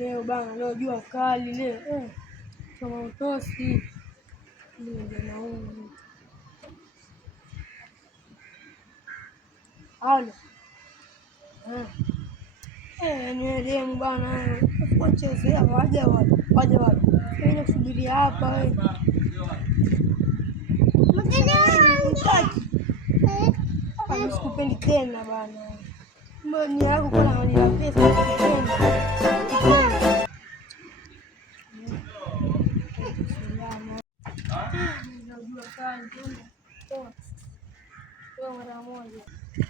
Leo bana, leo jua kali leo. Kama utosi. Ndio naona. Halo. Ni demu bana. Wachezea waje wapi. Mimi kusubiria hapa wewe. Mimi sikupendi tena bana. Mbona yako kuna mali ya pesa tena?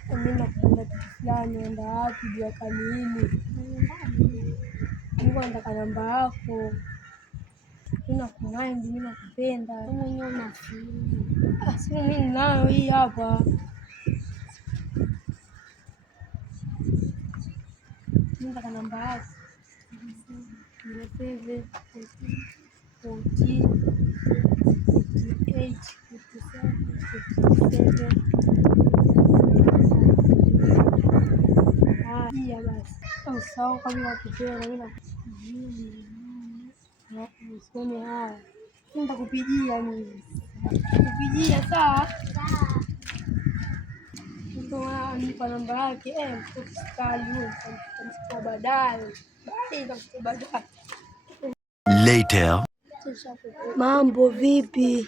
Mimi nakupenda kitu fulani, enda wapi jua kali hili? Mungu anataka namba yako. Mimi nakumind, mimi nakupenda. Mwenyewe unafeel. Simu mimi ninayo hii hapa. Mimi nataka namba yako. 07 14 58 57 ya basi. Sawa kama nakupenda mimi useme haya. Nitakupigia mimi. Nikupigia sawa? Sawa. Ndio nipa namba yake msikali huyo nitamchukua baadaye. Later. Mambo vipi?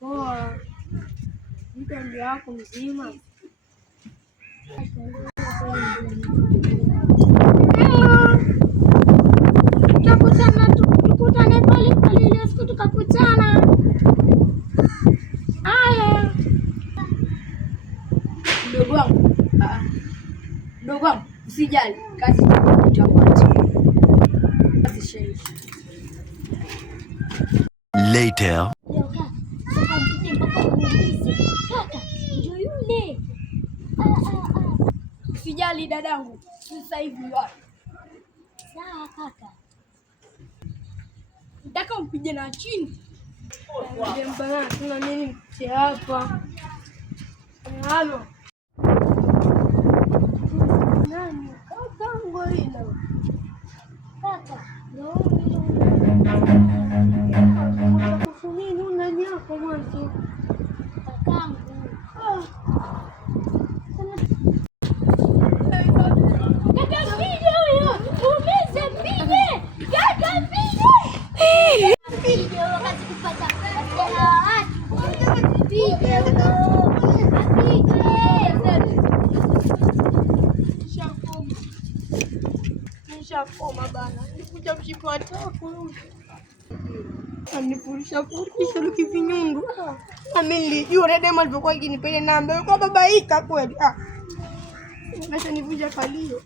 Poa. Ndio yako mzima. Tukutane pale ile siku tukakutana. Haya. Mdogo wangu, usijali. Kazi itakuacha. Kazi sherehe. Later. Kaka, ndio yule. Usijali dadangu. Sasa hivi wapi? Sawa kaka. Nataka umpige na chini. Ndio mbana, tuna nini hapa? Halo. Nani? Kaka ngorila. Kaka, ndio nini unanyapa mwanzo? kakangu. Kaka pige huyo. Umeze pige. Kaka pige. Pige wakati kupata pesa na watu. Pige huyo. Nishakoma bana. Nikuja mshipa tako. Anifundisha lukivinyungu. Mimi nilijua dema alivyokuwa akinipeleka namba. Kwa babaika kweli. Sasa nivunja kalio.